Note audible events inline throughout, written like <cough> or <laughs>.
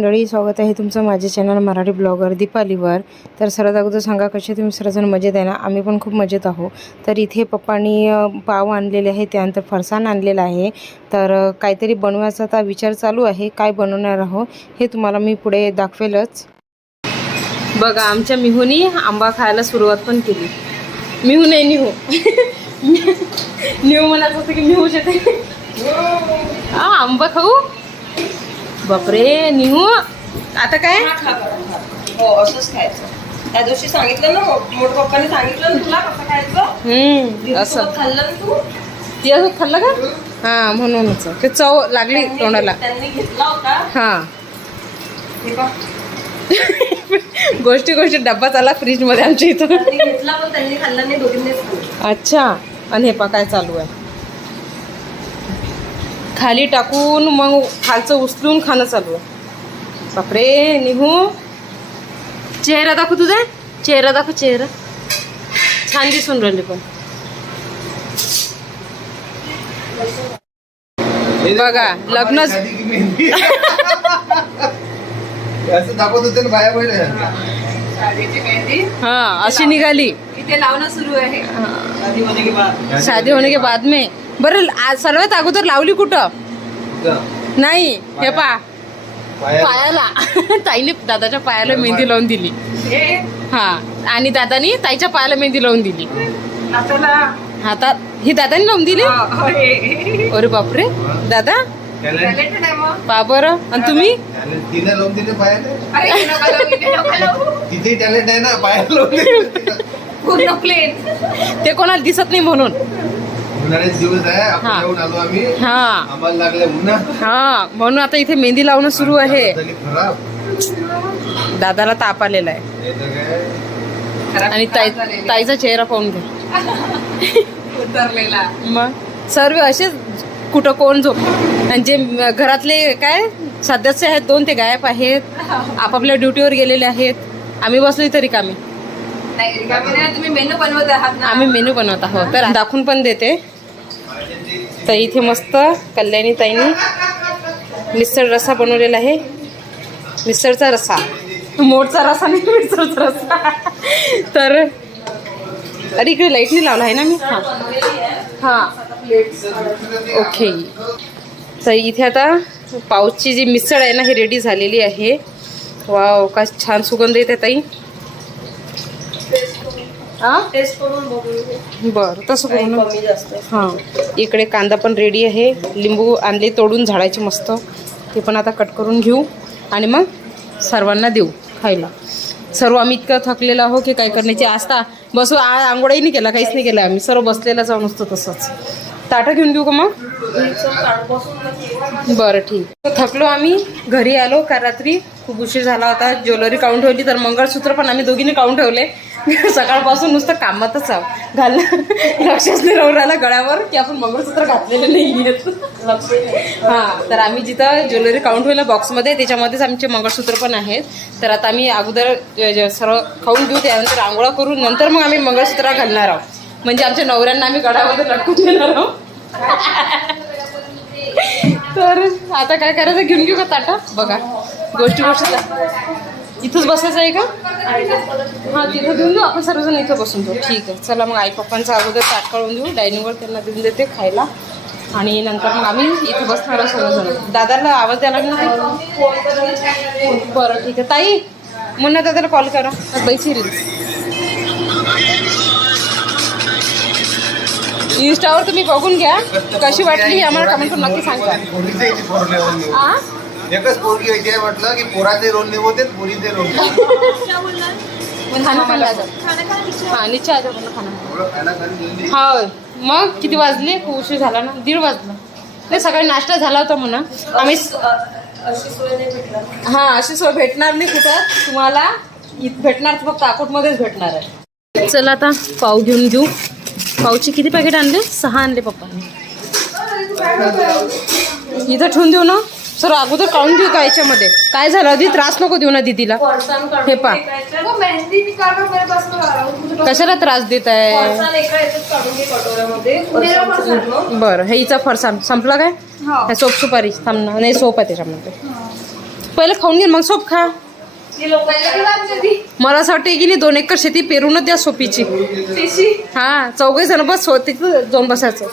मंडळी स्वागत आहे तुमचं माझे चॅनल मराठी ब्लॉगर दीपालीवर. तर सर्वात अगोदर सांगा कसे तुम्ही सर्वजण मजेत आहे ना? आम्ही पण खूप मजेत आहोत. तर इथे पप्पांनी पाव आणलेले आहे त्यानंतर फरसाण आणलेला आहे. तर काहीतरी बनवायचा आता विचार चालू आहे. काय बनवणार आहो हे तुम्हाला मी पुढे दाखवेलच. बघा आमच्या मिहूनी आंबा खायला सुरुवात पण केली. मिहू नाही निहू निहू म्हणायचं होतं की मिहूच येते. आंबा खाऊ? बापरे निहू. आता काय? हो असंच खायचं. त्या दिवशी सांगितलं ना मोठ पप्पाने सांगितलं तुला कसं खायचं? हम्म असं. खाल्लं तू? ती असं खाल्लं का? हा म्हणूनच. ते चव लागली तोंडाला. त्यांनी घेतला होता. हा. बघ. <laughs> गोष्टी गोष्टी डब्बा चाला फ्रीजमध्ये आमच्या इथं. घेतला पण त्यांनी खाल्ला नाही दोघींनीच खाल्लं. अच्छा. आणि हे पा काय चालू आहे. खाली टाकून मग खालचं उचलून खाणं चालू. आहे बापरे निघू. चेहरा दाखव तुझा. चेहरा दाखव चेहरा. छान दिसून राहिले पण. बघा लग्न हा अशी निघाली. इथे लावणं सुरू आहे. शादी होने के बाद. शादी होने के बाद में. बरं आज सर्वात अगोदर लावली कुठं? नाही हे पा पायाला. <laughs> ताईने दादाच्या पायाला मेहंदी लावून दिली. हे? हा आणि दादानी ताईच्या पायाला मेहंदी लावून दिली. हातात ही दादानी लावून दिली. अरे बापरे. दादा? पा बरं. आणि तुम्ही? टॅलेंट तिने लावून दिले पायाला. अरे नका लावू, इथे नका लावू. तिथे टॅलेंट आहे ना पायाला लावून दिले. <laughs> पूर्ण प्लेन ते कोणाला दिसत नाही म्हणून. उन्हाळ्याचे दिवस आहे. आपण हा. येऊन आलो आम्ही. हा. आम्हाला लागले उन्हा हा म्हणून आता इथे मेहंदी लावणं सुरू आहे. खराब. दादाला ताप आलेला आहे. नाही तर काय? आणि ताई ताईचा चेहरा पाहून घ्या <laughs> उतरलेला. मग? सर्व असेच कुठं कोण झोप आणि जे म- घरातले काय सदस्य आहेत दोन ते गायब आहेत. आपापल्या ड्युटीवर गेलेले आहेत. आम्ही बसलो तरी कामी. नाही रिकामी नाही, तुम्ही मेनू बनवत आहात ना. आम्ही मेनू बनवत आहोत. तर दाखवून पण देते. तर इथे मस्त कल्याणी ताईनी मिसळ रसा बनवलेला आहे. मिसळचा रसा. मोठचा रसा नाही मिसळचा रसा. तर अरे इकडे लाइट नाही लावला आहे ना मी? हां. हां. ओके तर इथे आता पाऊसची जी मिसळ आहे ना ही रेडी झालेली आहे. वाव का छान सुगंध येते ताई. टेस्ट करून बरं तसं करू ना कमी जास्त हां. इकडे कांदा पण रेडी आहे. लिंबू आणले तोडून झाडाचे मस्त. ते पण आता कट करून घेऊ. आणि मग सर्वांना देऊ खायला. सर्व आम्ही इतकं थकलेलो आहो की काय करण्याची आस्था. बसू आ- आंघोळही नाही केला काहीच नाही केलं आम्ही. सर्व बसलेलं जाऊ नसतो तसंच. ताटं घेऊन देऊ का मग? बरं ठीक. थकलो आम्ही. घरी आलो का रात्री खूप उशीर झाला होता. ज्वेलरी काढून ठेवली तर मंगळसूत्र पण आम्ही दोघींनी काढून ठेवले. सकाळपासून नुसतं कामातच आहो घाल लक्षच नाही राहून राहिला गळ्यावर की आपण मंगळसूत्र घातलेलं नाही आहेत हां तर आम्ही जिथं ज्वेलरी काढून ठेवलं बॉक्समध्ये त्याच्यामध्येच आमचे मंगळसूत्र पण आहेत. तर आता आम्ही अगोदर सर्व खाऊन घेऊ त्यानंतर आंघोळा करून नंतर मग आम्ही मंगळसूत्र घालणार आहोत. म्हणजे आमच्या नवऱ्यांना आम्ही गळ्यामध्ये लटकून देणार आहोत. तर आता काय करायचं? घेऊन घेऊ का ताटा? बघा. गोष्टी गोष्टी इथंच बसायचं आहे का? हां तिथं घेऊन देऊ आपण सर्वजण इथं बसून घेऊ ठीक आहे. चला मग आई पप्पांचा अगोदर ताट काढून देऊ. डायनिंगवर त्यांना देऊन देते खायला. आणि नंतर मग आम्ही इथे बसणार सर्वजण. दादाला आवाज द्यायला लागला बरं ठीक आहे. ताई मुन्ना दादाला कॉल करा. बैसी रील्स इन्स्टावर तुम्ही बघून घ्या. कशी वाटली आम्हाला कमेंट करून नक्की सांगा. एकच पोरगी आहे म्हटलं की पोराचे रोल पोरीचे रोल खाना. हा निश्चय खाना. हा मग किती वाजले? उशीर झाला ना? दीड वाजला. नाही सकाळी नाश्ता झाला होता म्हणा. आम्ही हा अशी सोय भेटणार नाही कुठं. तुम्हाला इथं भेटणार तर फक्त अकोटमध्येच भेटणार आहे. चला आता पाव घेऊन घेऊ. पावचे किती पॅकेट आणले? सहा आणले पप्पाने इथं ठेवून देऊ ना? सर अगोदर काढून देऊ का याच्यामध्ये? काय झालं? आधी त्रास नको देऊ ना दीदीला. हे पा वो मेहंदी भी काढून मेरे पास में आ रहा हूँ कशाला त्रास देत आहे. बरं हे हिचा फरसाण संपला काय? हा. सोप सुपारी. थांब ना. नाही सोप आहे त्याच्यामध्ये. पहिले खाऊन घे मग सोप खा. मला असं वाटतं की नाही दोन एकर शेती पेरूनच द्या सोपीची. हा चौघही जण बस हो, तिथं जाऊन बसायचं.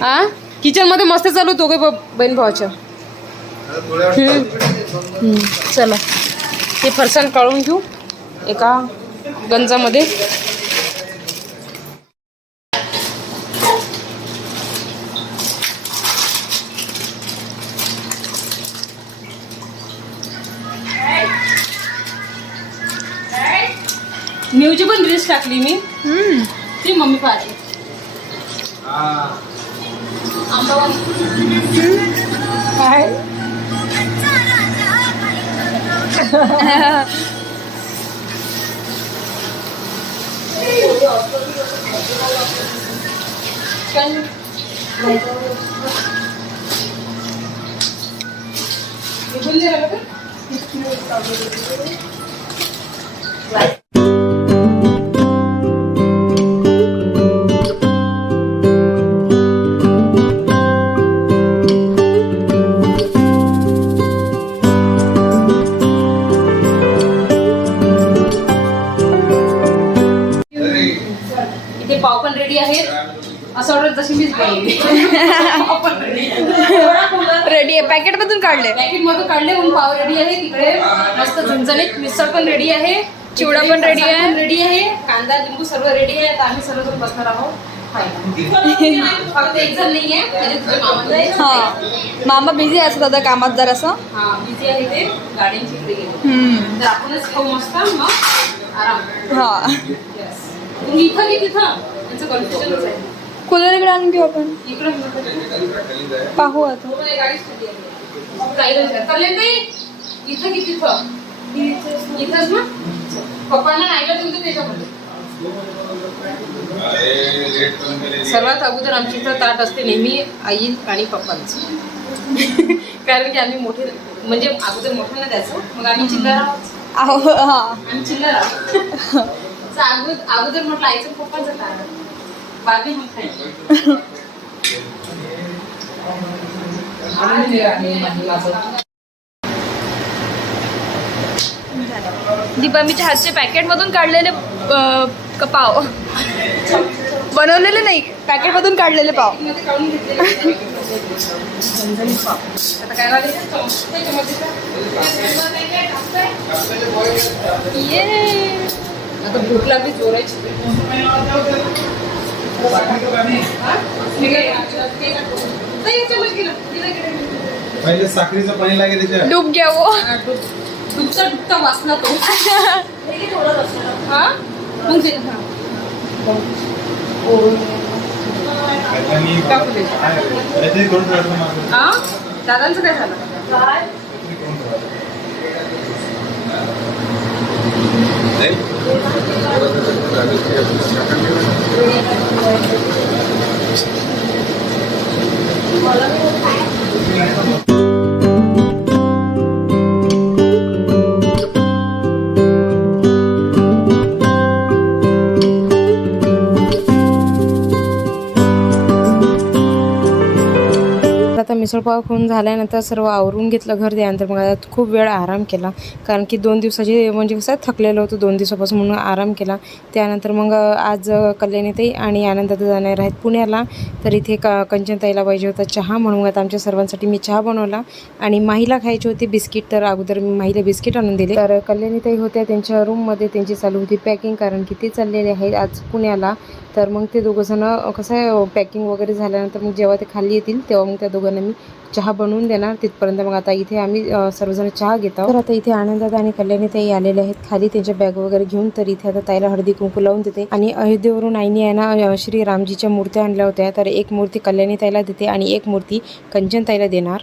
हा किचनमध्ये मस्त चालू दोघे बहीण भावाच्या. चला. ते फरसाण काढून घेऊ. एका गंजामध्ये. न्यूची पण ड्रेस टाकली मी ती मम्मी पाहिजे काय इथे रेडी आहे. पॅकेट मधून काढले. पॅकेट मधून काढले. म्हणून पाव रेडी आहे तिकडे. मस्त झणझणीत मिसळ पण रेडी आहे. चिवडा पण ready आहे. रेडी आहे. कांदा लिंबू सर्व रेडी आहे. आता आम्ही सर्वजण बसणार आहोत. फक्त एक जण मामा. हा. बिझी असत आता कामात जरासं हा बिझी आहे ते. गाड्यांची इकडे गेले हम्म. तर आपणच खाऊ मस्त मग आराम. हा. Yes. तुम्ही इथं की तिथं. यांचं कन्फ्युजनच आहे. कूलर इकडे आणून घेऊ आपण. पाहू आता. इथं की तिथं इथंच ना? पप्पांना नाही का तुमचं त्याच्यामध्ये. सर्वात अगोदर आमची इथं ताट असते नेहमी आई आणि पप्पांचं. <laughs> कारण की आम्ही मोठे म्हणजे अगोदर मोठ्यांना द्यायचो. मग आम्ही चिल्लर आहोत. आहो हा. आम्ही चिल्लर आहोत. <laughs> अगोदर म्हटलं आईचं पप्पांचं ताट. दीपा मी चहाचे पॅकेटमधून पॅकेट मधून काढलेले पाव. बनवलेले नाही पॅकेट मधून काढलेले पाव. ये आता भूक लागली जोराची. पहिले साखरेचं पाणी लागेल त्याच्यात डूब गया वो. हा, डुब- डुबता डुबता वाचला तो. हा? मग ते हा. टाकू दे. हा? दादांचं काय झालं आता मिसळपाव खाऊन झाल्यानंतर सर्व आवरून घेतलं घर त्यानंतर मग आता खूप वेळ आराम केला. कारण की दोन दिवसाची म्हणजे कसं थकलेलं होतं दोन दिवसापासून म्हणून आराम केला. त्यानंतर मग आज कल्याणीताई आणि आनंदात जाणार आहेत पुण्याला. तर इथे क कंचनताईला पाहिजे होता चहा म्हणून. आता आमच्या सर्वांसाठी मी चहा बनवला. आणि माहीला खायची होती बिस्किट. तर अगोदर मी माहीला बिस्किट आणून दिले. तर कल्याणीताई होत्या त्यांच्या रूममध्ये त्यांची चालू होती पॅकिंग कारण की ते चाललेले आहेत आज पुण्याला. तर मग ते दोघंजणं कसं आहे पॅकिंग वगैरे झाल्यानंतर मग जेव्हा ते खाली येतील तेव्हा मग त्या दोघांना मी चहा बनवून देणार तिथपर्यंत. मग आता इथे आम्ही सर्वजण चहा घेतो तर आता इथे आनंदात आणि कल्याणी ताई आलेले आहेत. खाली त्यांच्या बॅग वगैरे घेऊन तर इथे आता ताईला हळदी कुंकू लावून देते. आणि अयोध्येवरून आईने आहे ना श्री रामजीच्या मूर्त्या आणल्या होत्या. तर एक मूर्ती कल्याणी ताईला देते आणि एक मूर्ती कंचन ताईला देणार.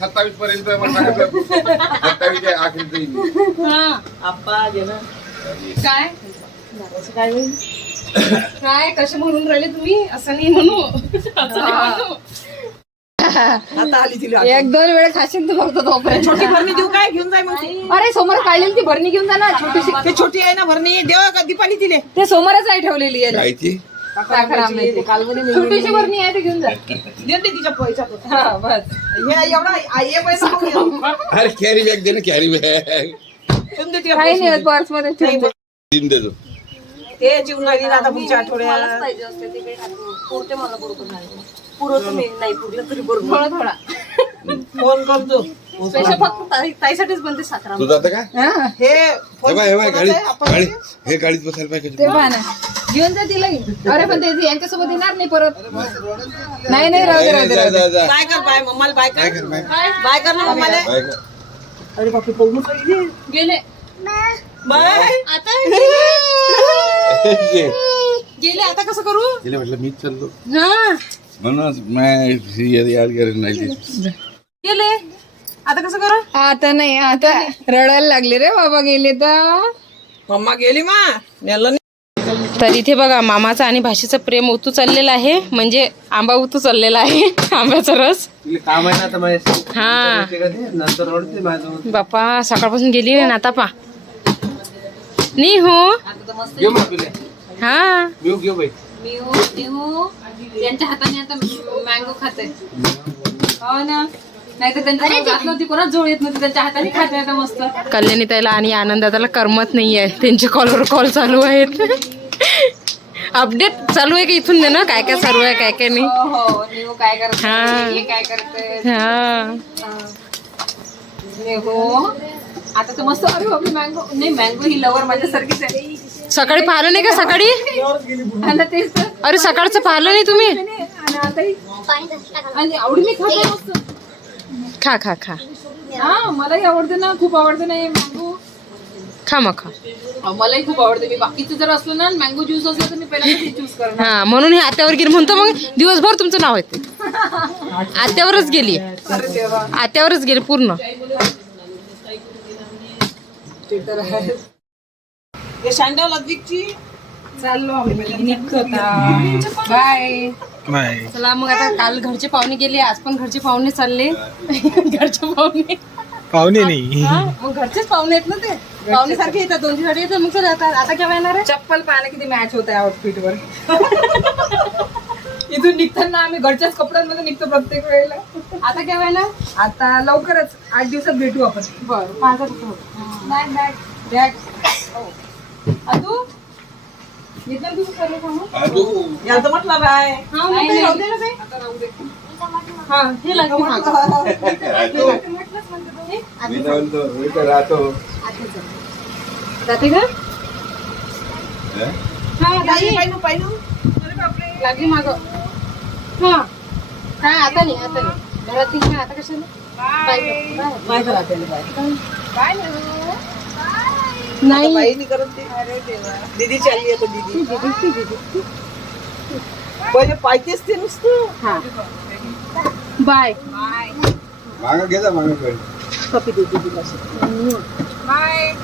सत्तावीस पर्यंत सत्तावीस काय? काय? काय? कसे म्हणून राहिले तुम्ही? असं नाही म्हणू. असं नाही म्हणू. आता आली तिला एक दोन वेळ खाशील तू फक्त तोपर्यंत. छोटी भरणी देऊ काय? घेऊन जाय मग. अरे समोर काढलेली ती भरणी घेऊन जा ना छोटीशी. ते छोटी आहे ना भरणी. देवा का दीपाली तिले. ते समोरच आहे ठेवलेली आहे. साखर आंब्याची. छोटीशी भरणी आहे ते घेऊन जा. देते तिच्या पैशात. हा बस. हे एवढा आई हे पैसा खाऊन घ्या. अरे कॅरी बॅग दे ना कॅरी बॅग काही नाही. पर्समध्ये. तीन देतो. ते जीवनारी आता पुढच्या आठवड्यात. थोडा थोडा. फोन करतो. स्पेशल फक्त ताई- ताईसाठीच बनते साखर तू जातं का? हा. हे हे हे हे गाडीत बसायला पाहिजे घेऊन जा तिला. अरे पण ते यांच्यासोबत येणार नाही परत. नाही नाही राहू दे राहू दे राहू दे. बाय कर बाय. मम्माला बाय काय कर बाय. बाय कर. ना मम्माला. अरे बापरे पाहून पाहिजे गेले. बाय. आता. गेले. <laughs> आता कसं करू? तिला म्हटलं मीच चाललो. हा म्हणूनच मी याद करेन नाही. गेले. आता कसं करू? आता नाही आता रडायला लागले रे बाबा गेले तर. मम्मा गेली मा. नेलं तर इथे बघा मामाचं आणि भाषेचं प्रेम उतू चाललेलं आहे. म्हणजे आंबा उतू चाललेला आहे <laughs> आंब्याचा रस. काम आहे ना आता माझ्या हा. बापा सकाळपासून गेली नाही ना आता पा. नी हो. हा. घेऊ घेऊ बाई. त्यांच्या हाताने आता मँगो खाते. हो ना. नाही तर त्यांच्या हात नव्हती कोणाच जोड येत नव्हती. त्यांच्या हाताने खाते आता मस्त. कल्याणी ताईला आणि आनंदाताला करमत नाहीये. त्यांचे कॉलवर कॉल चालू आहेत. अपडेट चालू आहे की इथून दे ना? काय काय चालू आहे काय काय नाही? हो हो काय करते काय करते हा. आता तर मस्त अरे बापरे मँगो नाही मँगो ही लवर माझ्यासारखीच आहे. सकाळी पाहिलं नाही का सकाळी? अरे सकाळचं पाहिलं नाही तुम्ही? आवडीने खा खा खा. हा मलाही आवडते ना खूप आवडते ना मँगो खा मग खा अहो, मलाही खूप आवडते. मी बाकीचं जर असलं ना मँगो ज्यूस असलं तर मी चूज करणार. हा म्हणून हे आत्यावर गेली. म्हणतो मग दिवसभर तुमचं नाव येते. आत्यावरच गेली. अरे देवा. आत्यावरच गेली पूर्ण. हे चाललो आम्ही. निघतो <laughs> बाय चला मग आता काल घरचे पाहुणे गेले आज पण घरचे पाहुणे चालले. घरचे पाहुणे. पाहुणे नाही. हा, मग घरचेच पाहुणे आहेत ना ते. पाहुणे सारखे येतात दोन दिवसासाठी येतात मग चला आता आता केव्हा येणार आहे? चप्पल पाहणं किती मॅच होत आहे आउटफिट वर. <laughs> इथून निघताना आम्ही घरच्याच कपड्यांमध्ये निघतो प्रत्येक वेळेला. आता केव्हा येणार? आता लवकरच आठ दिवसात भेटू आपण. बरं पाच बॅग बॅग बॅग. तू सामान? याचं म्हटलं हा. हा हे तर राहतो. जाते का? हं? हा लागली माग. हा. काय आता नाही आता नाही. घरात काय आता कशाला? बाय. बाय. बाय. बाय नाही. बाई नाही करत ते. अरे देवा. दीदी चालली आता दीदी. पहिले पाहिजेच ते नुसतं. हा. बाय. मागं घे जा मागं गाडी कपी दे दीदीला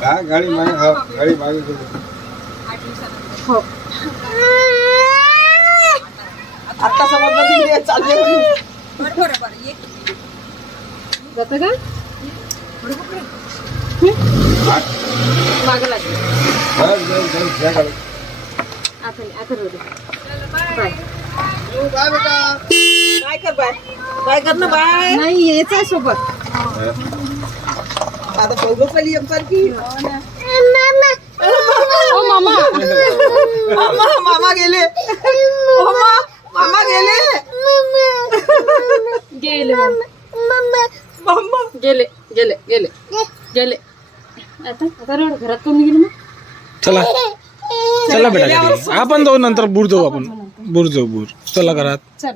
हा गाडी मागे हा गाडी मागे घे. जा. हो. आता समजलं की हे चालले म्हणून. जातं का? मागं लागली. जा, जा, जा गाडी. आता नाही आता राहू दे बाय काय कर बाय बाय कर ना बाय नाही यायचं आहे सोबत. आता पहिलं पहिली एकसारखी ओ मामा. मामा मामा गेले. मामा मामा. गेले गेले मामा. मामा. गेले गेले गेले. गेले. आता आता रड घरात कोण गेली मग? चला. चला. बेटा घरी. आपण जाऊ नंतर बुर जाऊ आपण बुर जाऊ बुर. चला घरात. चल.